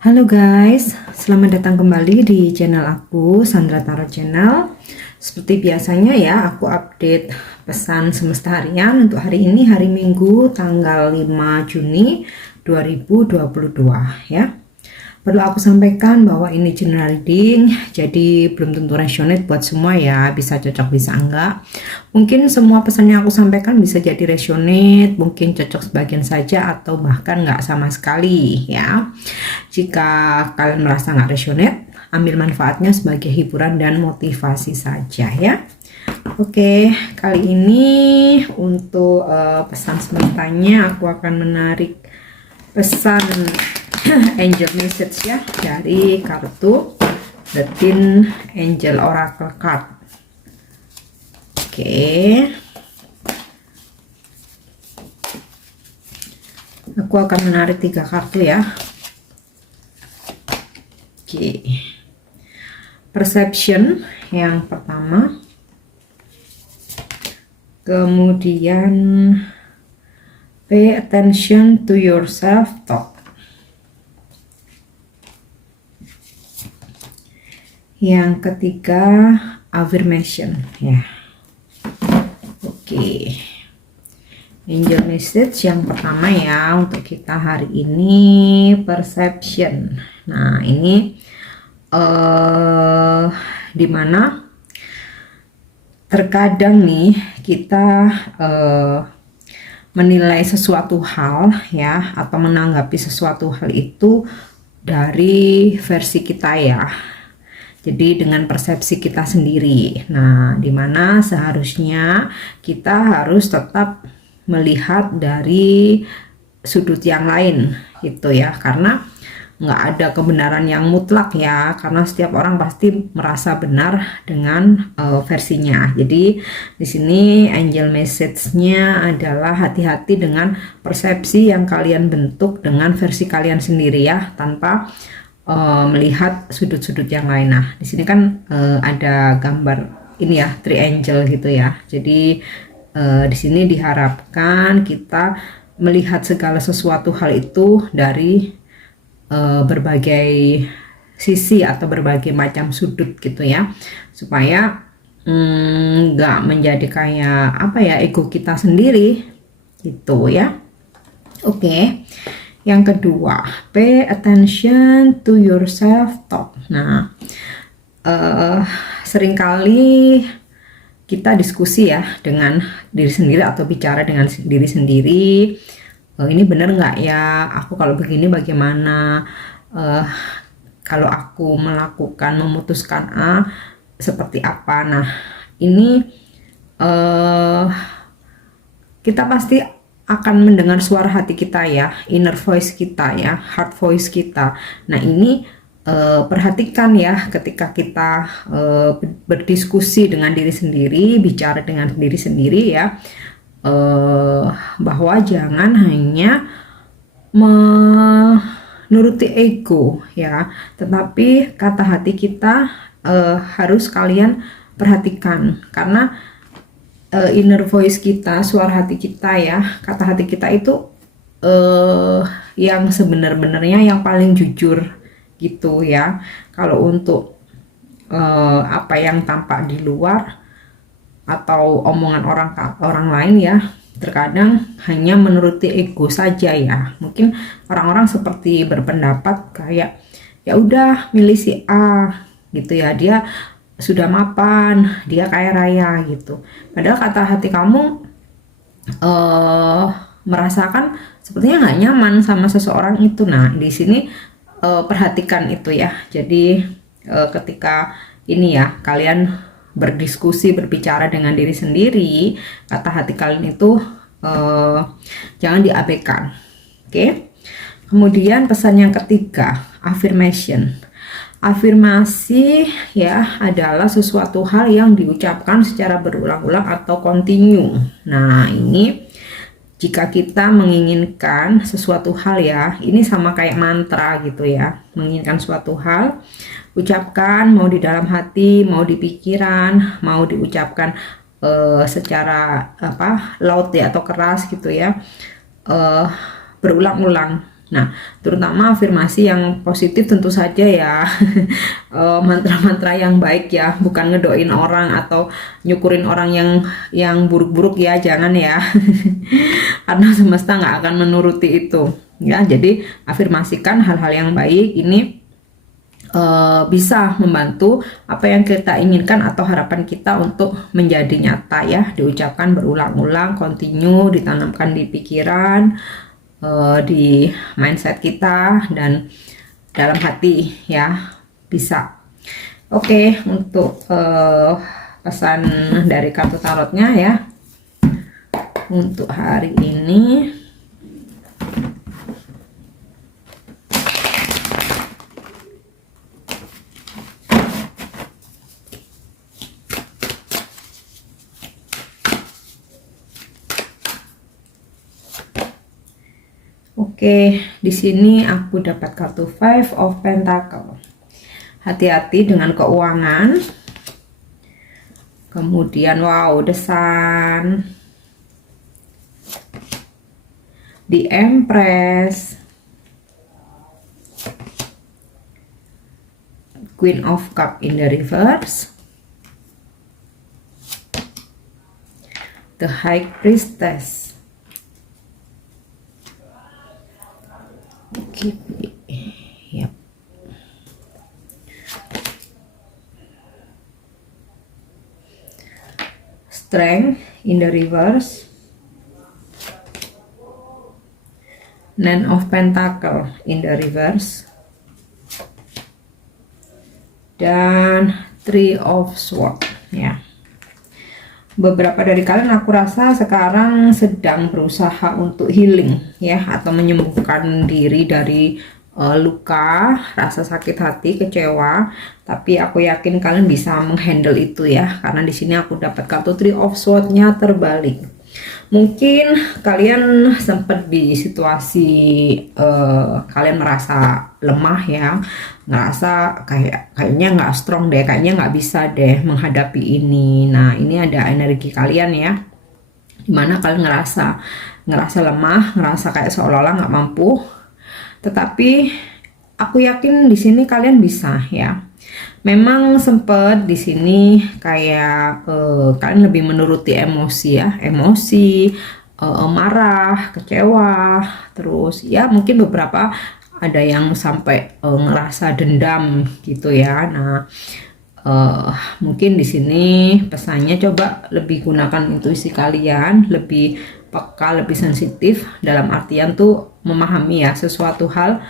Halo guys, selamat datang kembali di channel aku, Sandra Tarot Channel. Seperti biasanya ya, aku update pesan semesta harian untuk hari ini, hari Minggu, tanggal 5 Juni 2022 ya. Perlu aku sampaikan bahwa ini general reading, jadi belum tentu resonate buat semua ya, bisa cocok bisa enggak. Mungkin semua pesan yang aku sampaikan bisa jadi resonate, mungkin cocok sebagian saja atau bahkan enggak sama sekali ya. Jika kalian merasa enggak resonate, ambil manfaatnya sebagai hiburan dan motivasi saja ya. Oke, kali ini untuk pesan sementanya aku akan menarik pesan angel message ya dari kartu The Teen Angel Oracle Card. Oke, aku akan menarik 3 kartu ya. Oke, perception yang pertama, kemudian pay attention to your self talk. Yang ketiga, affirmation ya. Oke, angel message yang pertama ya untuk kita hari ini, perception. Nah ini dimana terkadang nih kita menilai sesuatu hal ya, atau menanggapi sesuatu hal itu dari versi kita ya. Jadi dengan persepsi kita sendiri. Nah, dimana seharusnya kita harus tetap melihat dari sudut yang lain gitu ya, karena nggak ada kebenaran yang mutlak ya, karena setiap orang pasti merasa benar dengan versinya. Jadi di sini angel message-nya adalah hati-hati dengan persepsi yang kalian bentuk dengan versi kalian sendiri ya, tanpa melihat sudut-sudut yang lain. Nah, di sini kan ada gambar ini ya, triangle gitu ya. Jadi di sini diharapkan kita melihat segala sesuatu hal itu dari berbagai sisi atau berbagai macam sudut gitu ya, supaya nggak menjadi kayak apa ya, ego kita sendiri gitu ya. Oke. Yang kedua, pay attention to your self talk. Nah, seringkali kita diskusi ya dengan diri sendiri atau bicara dengan diri sendiri. Ini benar nggak ya? Aku kalau begini bagaimana? Kalau aku memutuskan A seperti apa? Nah, ini kita pasti akan mendengar suara hati kita ya, inner voice kita ya, heart voice kita. Nah ini perhatikan ya ketika kita berdiskusi dengan diri sendiri, bicara dengan diri sendiri ya, bahwa jangan hanya menuruti ego ya, tetapi kata hati kita harus kalian perhatikan, karena inner voice kita, suara hati kita ya, kata hati kita itu yang sebenar-benarnya, yang paling jujur gitu ya. Kalau untuk apa yang tampak di luar atau omongan orang lain ya, terkadang hanya menuruti ego saja ya. Mungkin orang-orang seperti berpendapat kayak ya udah milih si A gitu ya, dia sudah mapan, dia kaya raya gitu. Padahal kata hati kamu merasakan sepertinya nggak nyaman sama seseorang itu. Nah di sini perhatikan itu ya. Jadi ketika ini ya, kalian berdiskusi, berbicara dengan diri sendiri, kata hati kalian itu jangan diabaikan. Oke. Kemudian pesan yang ketiga, affirmation. Afirmasi ya adalah sesuatu hal yang diucapkan secara berulang-ulang atau continue. Nah ini jika kita menginginkan sesuatu hal ya, ini sama kayak mantra gitu ya. Menginginkan suatu hal, ucapkan, mau di dalam hati, mau di pikiran, mau diucapkan secara apa, loud ya atau keras gitu ya, berulang-ulang Nah, terutama afirmasi yang positif tentu saja ya. Mantra-mantra yang baik ya, bukan ngedoin orang atau nyukurin orang yang buruk-buruk ya, jangan ya. Karena semesta nggak akan menuruti itu ya. Jadi afirmasikan hal-hal yang baik ini bisa membantu apa yang kita inginkan atau harapan kita untuk menjadi nyata ya. Diucapkan berulang-ulang, continue, ditanamkan di pikiran, di mindset kita dan dalam hati ya, bisa. Oke, untuk pesan dari kartu tarotnya ya untuk hari ini. Oke, di sini aku dapat kartu Five of Pentacle. Hati-hati dengan keuangan. Kemudian wow, The Sun, The Empress, Queen of Cup in the reverse, The High Priestess. Oke, yep. Strength in the reverse, Nine of Pentacle in the reverse, dan Three of Swords ya. Beberapa dari kalian aku rasa sekarang sedang berusaha untuk healing ya, atau menyembuhkan diri dari luka, rasa sakit hati, kecewa. Tapi aku yakin kalian bisa menghandle itu ya, karena di sini aku dapat kartu Three of Swords-nya terbalik. Mungkin kalian sempat di situasi kalian merasa lemah ya, ngerasa kayaknya nggak strong deh, kayaknya nggak bisa deh menghadapi ini. Nah, ini ada energi kalian ya, dimana kalian ngerasa lemah, ngerasa kayak seolah-olah nggak mampu. Tetapi aku yakin di sini kalian bisa ya. Memang sempet di sini kayak kalian lebih menuruti emosi ya, marah, kecewa, terus ya mungkin beberapa ada yang sampai ngerasa dendam gitu ya. Nah, mungkin di sini pesannya coba lebih gunakan intuisi kalian, lebih peka, lebih sensitif, dalam artian tuh memahami ya sesuatu hal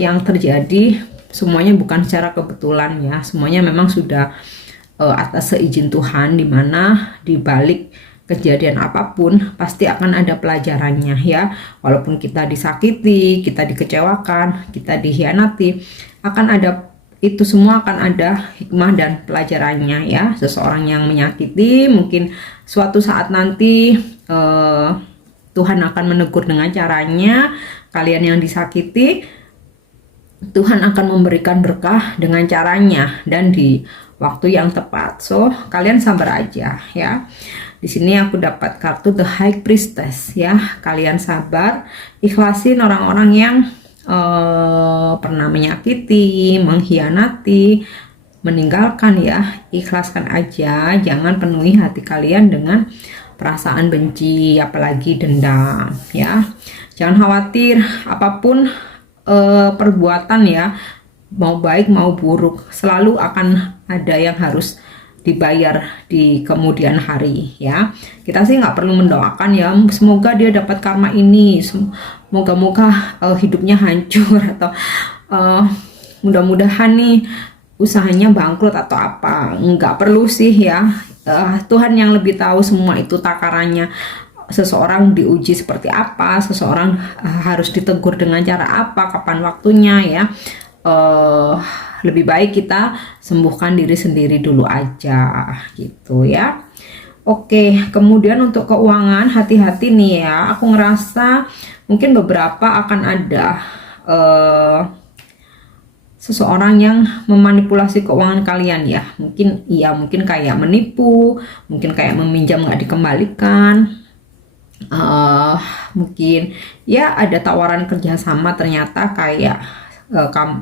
yang terjadi semuanya bukan secara kebetulan ya, semuanya memang sudah atas seizin Tuhan, dimana dibalik kejadian apapun pasti akan ada pelajarannya ya. Walaupun kita disakiti, kita dikecewakan, kita dikhianati, akan ada, itu semua akan ada hikmah dan pelajarannya ya. Seseorang yang menyakiti mungkin suatu saat nanti Tuhan akan menegur dengan caranya. Kalian yang disakiti, Tuhan akan memberikan berkah dengan caranya dan di waktu yang tepat. So, kalian sabar aja ya. Di sini aku dapat kartu The High Priestess ya. Kalian sabar, ikhlasin orang-orang yang pernah menyakiti, mengkhianati, meninggalkan ya. Ikhlaskan aja, jangan penuhi hati kalian dengan perasaan benci, apalagi dendam ya. Jangan khawatir apapun perbuatan ya, mau baik mau buruk, selalu akan ada yang harus dibayar di kemudian hari ya. Kita sih nggak perlu mendoakan ya, semoga dia dapat karma ini, moga-moga hidupnya hancur, atau mudah-mudahan nih usahanya bangkrut atau apa. Nggak perlu sih ya. Tuhan yang lebih tahu semua itu takarannya. Seseorang diuji seperti apa, seseorang harus ditegur dengan cara apa, kapan waktunya ya. Lebih baik kita sembuhkan diri sendiri dulu aja gitu ya. Oke, kemudian untuk keuangan, hati-hati nih ya. Aku ngerasa mungkin beberapa akan ada seseorang yang memanipulasi keuangan kalian ya. Mungkin kayak menipu, mungkin kayak meminjam nggak dikembalikan, eh, mungkin ya ada tawaran kerjasama, ternyata kayak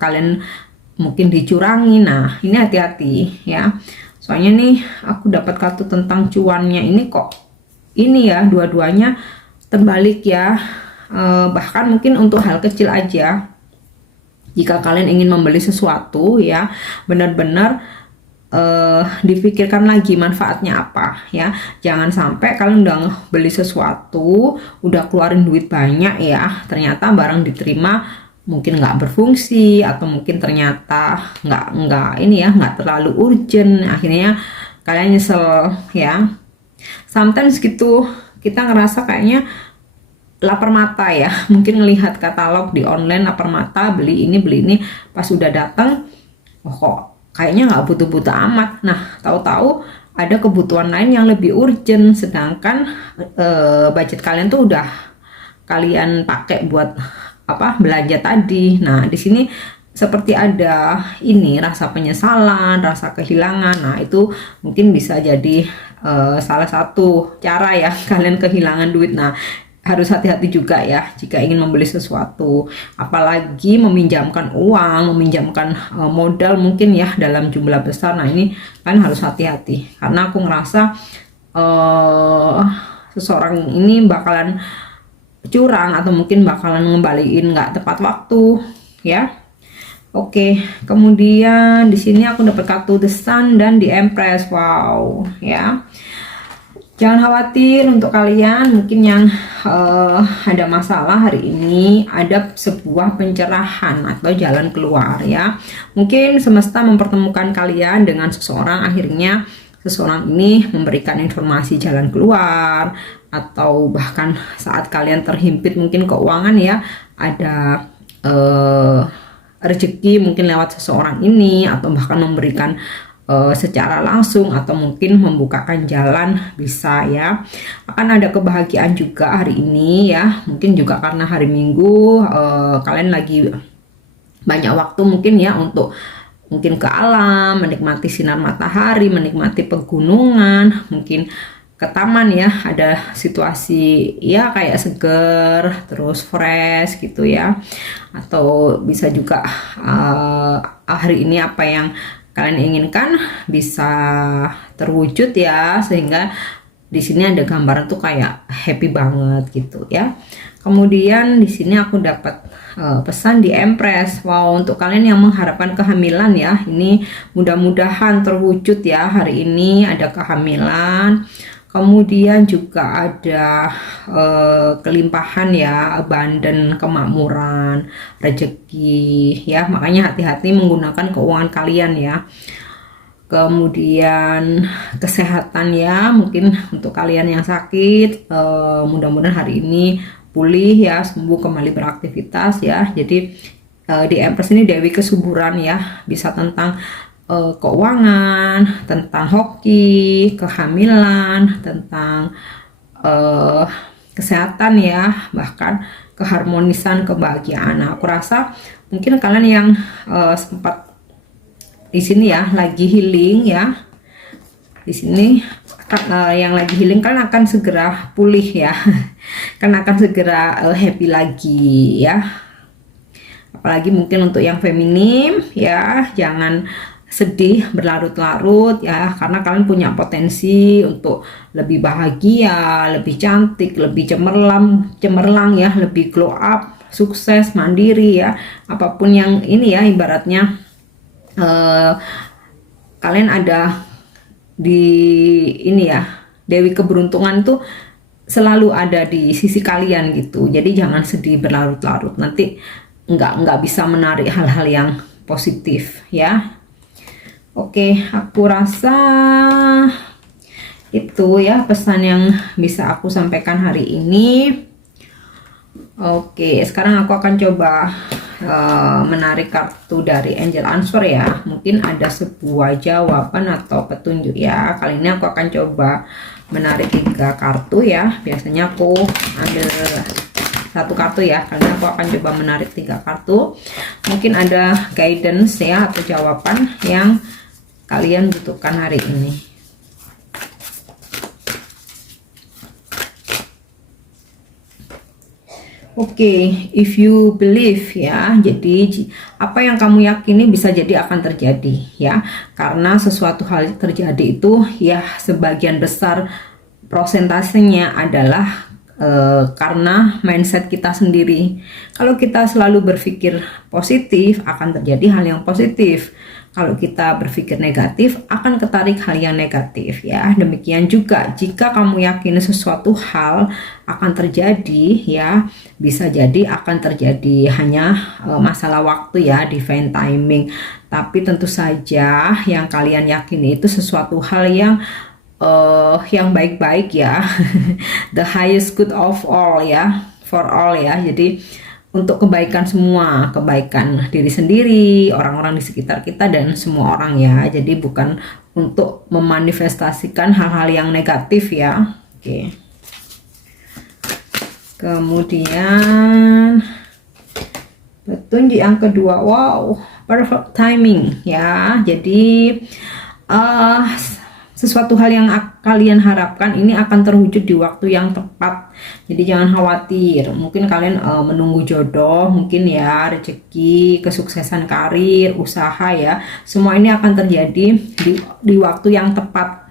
kalian mungkin dicurangi. Nah, ini hati-hati ya. Soalnya nih aku dapat kartu tentang cuannya ini kok ini ya, dua-duanya terbalik ya. Bahkan mungkin untuk hal kecil aja, jika kalian ingin membeli sesuatu ya, benar-benar dipikirkan lagi manfaatnya apa ya. Jangan sampai kalian udah beli sesuatu, udah keluarin duit banyak ya, ternyata barang diterima mungkin nggak berfungsi, atau mungkin ternyata nggak ini ya, nggak terlalu urgent, akhirnya kalian nyesel ya. Sometimes gitu, kita ngerasa kayaknya lapar mata ya, mungkin ngelihat katalog di online, lapar mata beli ini, pas udah datang oh kok kayaknya nggak butuh-butuh amat. Nah, tahu-tahu ada kebutuhan lain yang lebih urgent, sedangkan budget kalian tuh udah kalian pakai buat apa, belanja tadi. Nah, di sini seperti ada ini rasa penyesalan, rasa kehilangan. Nah, itu mungkin bisa jadi salah satu cara ya kalian kehilangan duit. Nah, harus hati-hati juga ya jika ingin membeli sesuatu, apalagi meminjamkan uang, meminjamkan modal mungkin ya dalam jumlah besar. Nah, ini kan harus hati-hati, karena aku ngerasa seseorang ini bakalan curang atau mungkin bakalan ngembaliin nggak tepat waktu ya. Oke, kemudian di sini aku dapat kartu The Sun dan The Empress. Wow ya. Jangan khawatir untuk kalian mungkin yang ada masalah hari ini, ada sebuah pencerahan atau jalan keluar ya. Mungkin semesta mempertemukan kalian dengan seseorang, akhirnya seseorang ini memberikan informasi jalan keluar, atau bahkan saat kalian terhimpit mungkin keuangan ya, ada rezeki mungkin lewat seseorang ini, atau bahkan memberikan secara langsung, atau mungkin membukakan jalan, bisa ya. Akan ada kebahagiaan juga hari ini ya, mungkin juga karena hari Minggu kalian lagi banyak waktu mungkin ya untuk mungkin ke alam, menikmati sinar matahari, menikmati pegunungan, mungkin ke taman ya, ada situasi ya kayak seger, terus fresh gitu ya. Atau bisa juga hari ini apa yang kalian inginkan bisa terwujud ya, sehingga di sini ada gambaran tuh kayak happy banget gitu ya. Kemudian di sini aku dapat pesan di Empress. Wow, untuk kalian yang mengharapkan kehamilan ya, ini mudah-mudahan terwujud ya. Hari ini ada kehamilan. Kemudian juga ada kelimpahan ya, abundant, kemakmuran, rezeki ya. Makanya hati-hati menggunakan keuangan kalian ya. Kemudian kesehatan ya, mungkin untuk kalian yang sakit, mudah-mudahan hari ini pulih ya, sembuh, kembali beraktivitas ya. Jadi di Empress ini Dewi kesuburan ya, bisa tentang keuangan, tentang hoki, kehamilan, tentang kesehatan ya, bahkan keharmonisan, kebahagiaan. Nah, aku rasa mungkin kalian yang sempat di sini ya lagi healing ya, di sini yang lagi healing kan akan segera pulih ya, kan akan segera happy lagi ya. Apalagi mungkin untuk yang feminim ya, jangan sedih berlarut-larut ya, karena kalian punya potensi untuk lebih bahagia, lebih cantik, lebih cemerlang ya, lebih glow up, sukses, mandiri ya. Apapun yang ini ya, ibaratnya kalian ada di ini ya, Dewi keberuntungan tuh selalu ada di sisi kalian gitu. Jadi jangan sedih berlarut-larut, nanti nggak bisa menarik hal-hal yang positif ya. Oke, aku rasa itu ya pesan yang bisa aku sampaikan hari ini. Oke, sekarang aku akan coba menarik kartu dari Angel Answer ya. Mungkin ada sebuah jawaban atau petunjuk ya. Kali ini aku akan coba menarik 3 kartu ya. Biasanya aku ambil 1 kartu ya. Kali ini aku akan coba menarik 3 kartu. Mungkin ada guidance ya, atau jawaban yang kalian butuhkan hari ini. Oke, if you believe ya, jadi apa yang kamu yakini bisa jadi akan terjadi ya. Karena sesuatu hal terjadi itu ya sebagian besar prosentasenya adalah karena mindset kita sendiri. Kalau kita selalu berpikir positif, akan terjadi hal yang positif. Kalau kita berpikir negatif, akan ketarik hal yang negatif ya. Demikian juga jika kamu yakin sesuatu hal akan terjadi ya, bisa jadi akan terjadi, hanya masalah waktu ya, divine timing. Tapi tentu saja yang kalian yakini itu sesuatu hal yang baik-baik ya. The highest good of all ya, for all ya. Jadi untuk kebaikan semua, kebaikan diri sendiri, orang-orang di sekitar kita, dan semua orang ya. Jadi bukan untuk memanifestasikan hal-hal yang negatif ya. Oke. Kemudian petunjuk yang kedua, wow, perfect timing ya. Jadi sesuatu hal yang kalian harapkan ini akan terwujud di waktu yang tepat. Jadi jangan khawatir. Mungkin kalian menunggu jodoh, mungkin ya, rezeki, kesuksesan karir, usaha ya. Semua ini akan terjadi di waktu yang tepat.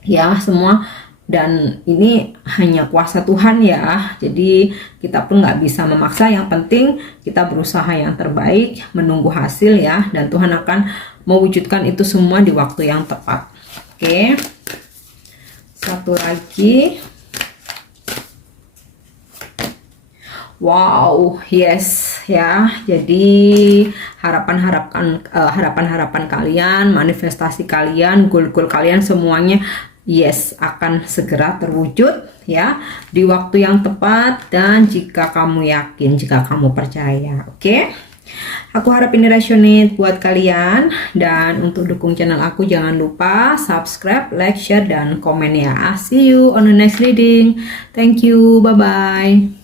Ya, semua, dan ini hanya kuasa Tuhan ya. Jadi kita pun nggak bisa memaksa. Yang penting kita berusaha yang terbaik, menunggu hasil ya, dan Tuhan akan mewujudkan itu semua di waktu yang tepat. Oke, satu lagi. Wow, yes ya. Jadi harapan-harapan kalian, manifestasi kalian, goal-goal kalian, semuanya yes akan segera terwujud ya di waktu yang tepat, dan jika kamu yakin, jika kamu percaya. Oke. Aku harap ini resonate buat kalian, dan untuk dukung channel aku jangan lupa subscribe, like, share, dan komen ya. See you on the next reading. Thank you, bye bye.